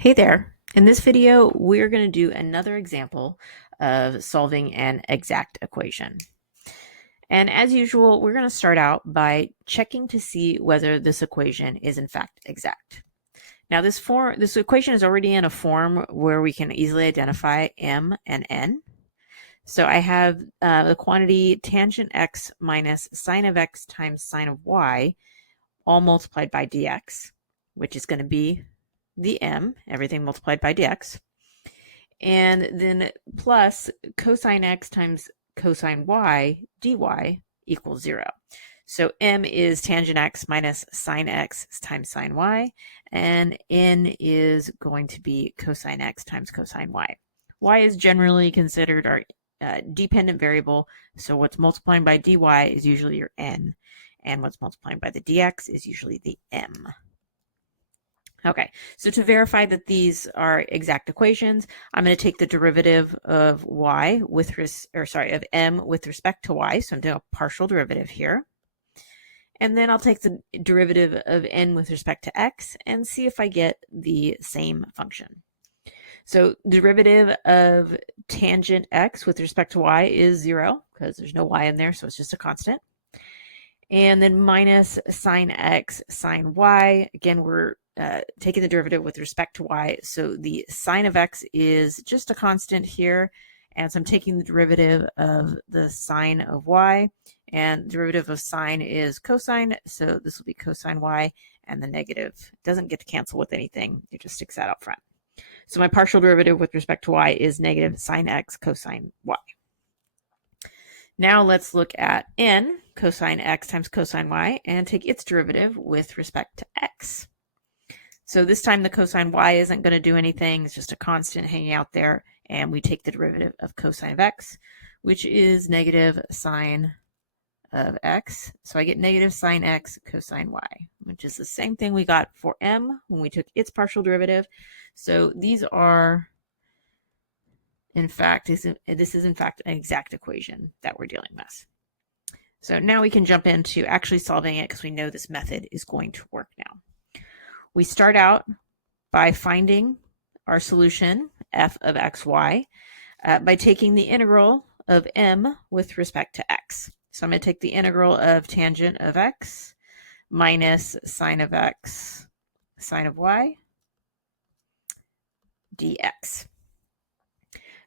Hey there. In this video, we're going to do another example of solving an exact equation. And as usual, we're going to start out by checking to see whether this equation is in fact exact. Now this equation is already in a form where we can easily identify m and n. So I have the quantity tangent x minus sine of x times sine of y all multiplied by dx, which is going to be the m, everything multiplied by dx, and then plus cosine x times cosine y dy equals 0. So m is tangent x minus sine x times sine y, and n is going to be cosine x times cosine y. Y is generally considered our dependent variable, so what's multiplying by dy is usually your n, and what's multiplying by the dx is usually the m. Okay, so to verify that these are exact equations, I'm going to take the derivative of y of m with respect to y. So I'm doing a partial derivative here. And then I'll take the derivative of n with respect to x and see if I get the same function. So derivative of tangent x with respect to y is 0 because there's no y in there, so it's just a constant. And then minus sine x sine y. Again, we're taking the derivative with respect to y. So the sine of x is just a constant here. And so I'm taking the derivative of the sine of y. And derivative of sine is cosine. So this will be cosine y. And the negative doesn't get to cancel with anything. It just sticks that out front. So my partial derivative with respect to y is negative sine x cosine y. Now let's look at n, cosine x times cosine y, and take its derivative with respect to x. So this time the cosine y isn't going to do anything. It's just a constant hanging out there. And we take the derivative of cosine of x, which is negative sine of x. So I get negative sine x cosine y, which is the same thing we got for m when we took its partial derivative. So these are, in fact, this is in fact an exact equation that we're dealing with. So now we can jump into actually solving it because we know this method is going to work now. We start out by finding our solution, f of xy, by taking the integral of m with respect to x. So I'm going to take the integral of tangent of x minus sine of x sine of y dx.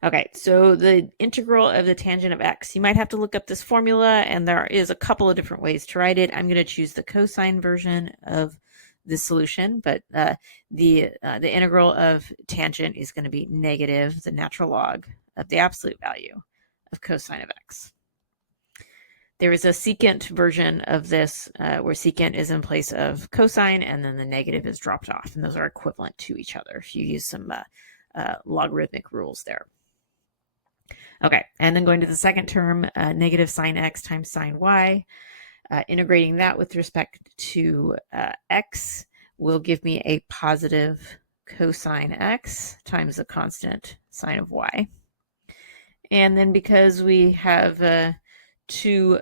Okay, so the integral of the tangent of x, you might have to look up this formula, and there is a couple of different ways to write it. I'm going to choose the cosine version of this solution, but the integral of tangent is going to be negative the natural log of the absolute value of cosine of x. There is a secant version of this where secant is in place of cosine, and then the negative is dropped off, and those are equivalent to each other if you use some logarithmic rules there. Okay, and then going to the second term, negative sine x times sine y. Integrating that with respect to x will give me a positive cosine x times the constant sine of y. And then because we have two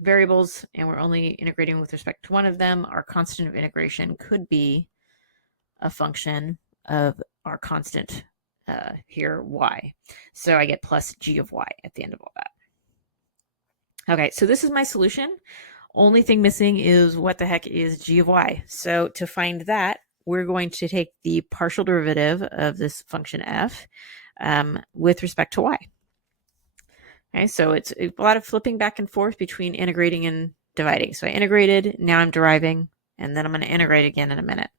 variables and we're only integrating with respect to one of them, our constant of integration could be a function of our constant here, y. So I get plus g of y at the end of all that. Okay, so this is my solution. Only thing missing is what the heck is g of y. So to find that, we're going to take the partial derivative of this function f with respect to y. Okay, so it's a lot of flipping back and forth between integrating and dividing. So I integrated, now I'm deriving, and then I'm going to integrate again in a minute.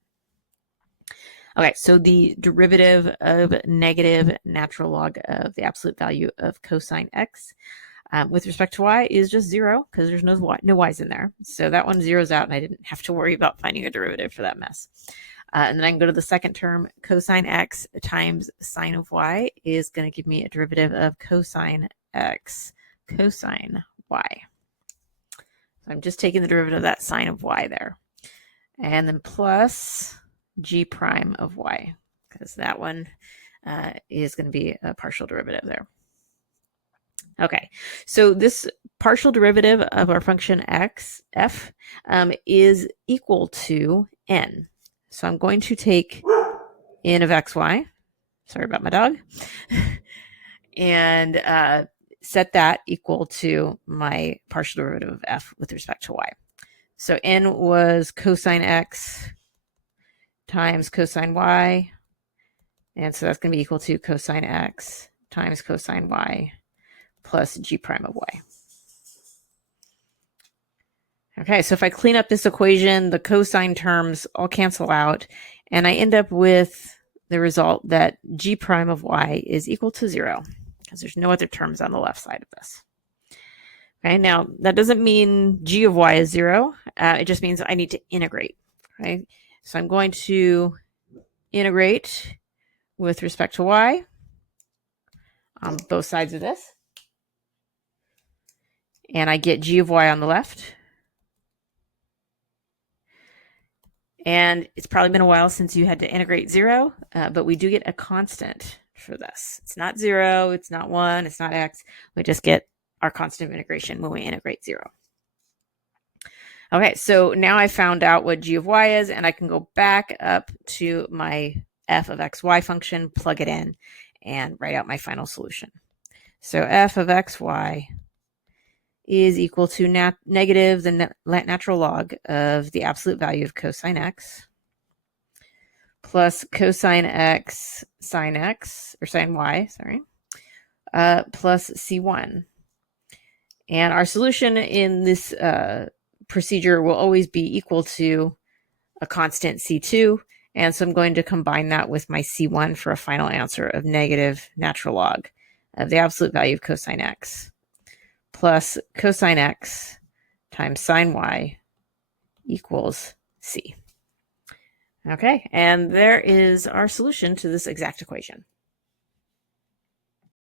Okay, so the derivative of negative natural log of the absolute value of cosine x with respect to y is just 0 because there's no y's in there. So that one zeroes out, and I didn't have to worry about finding a derivative for that mess. And then I can go to the second term. Cosine x times sine of y is going to give me a derivative of cosine x cosine y. So I'm just taking the derivative of that sine of y there. And then plus g prime of y, because that one is going to be a partial derivative there. Okay, so this partial derivative of our function f is equal to n. So I'm going to take n of xy. Sorry about my dog. And set that equal to my partial derivative of f with respect to y. So n was cosine x times cosine y. And so that's going to be equal to cosine x times cosine y plus g prime of y. Okay, so if I clean up this equation, the cosine terms all cancel out, and I end up with the result that g prime of y is equal to 0, because there's no other terms on the left side of this. Okay, now that doesn't mean g of y is 0. It just means I need to integrate. Right? So I'm going to integrate with respect to y on both sides of this. And I get g of y on the left. And it's probably been a while since you had to integrate 0, but we do get a constant for this. It's not 0, it's not 1, it's not x. We just get our constant of integration when we integrate 0. Okay, so now I found out what g of y is, and I can go back up to my f of xy function, plug it in, and write out my final solution. So f of xy is equal to negative the natural log of the absolute value of cosine x plus cosine x sine x, or sine y, sorry, plus c1. And our solution in this procedure will always be equal to a constant c2. And so I'm going to combine that with my c1 for a final answer of negative natural log of the absolute value of cosine x plus cosine x times sine y equals c. Okay, and there is our solution to this exact equation.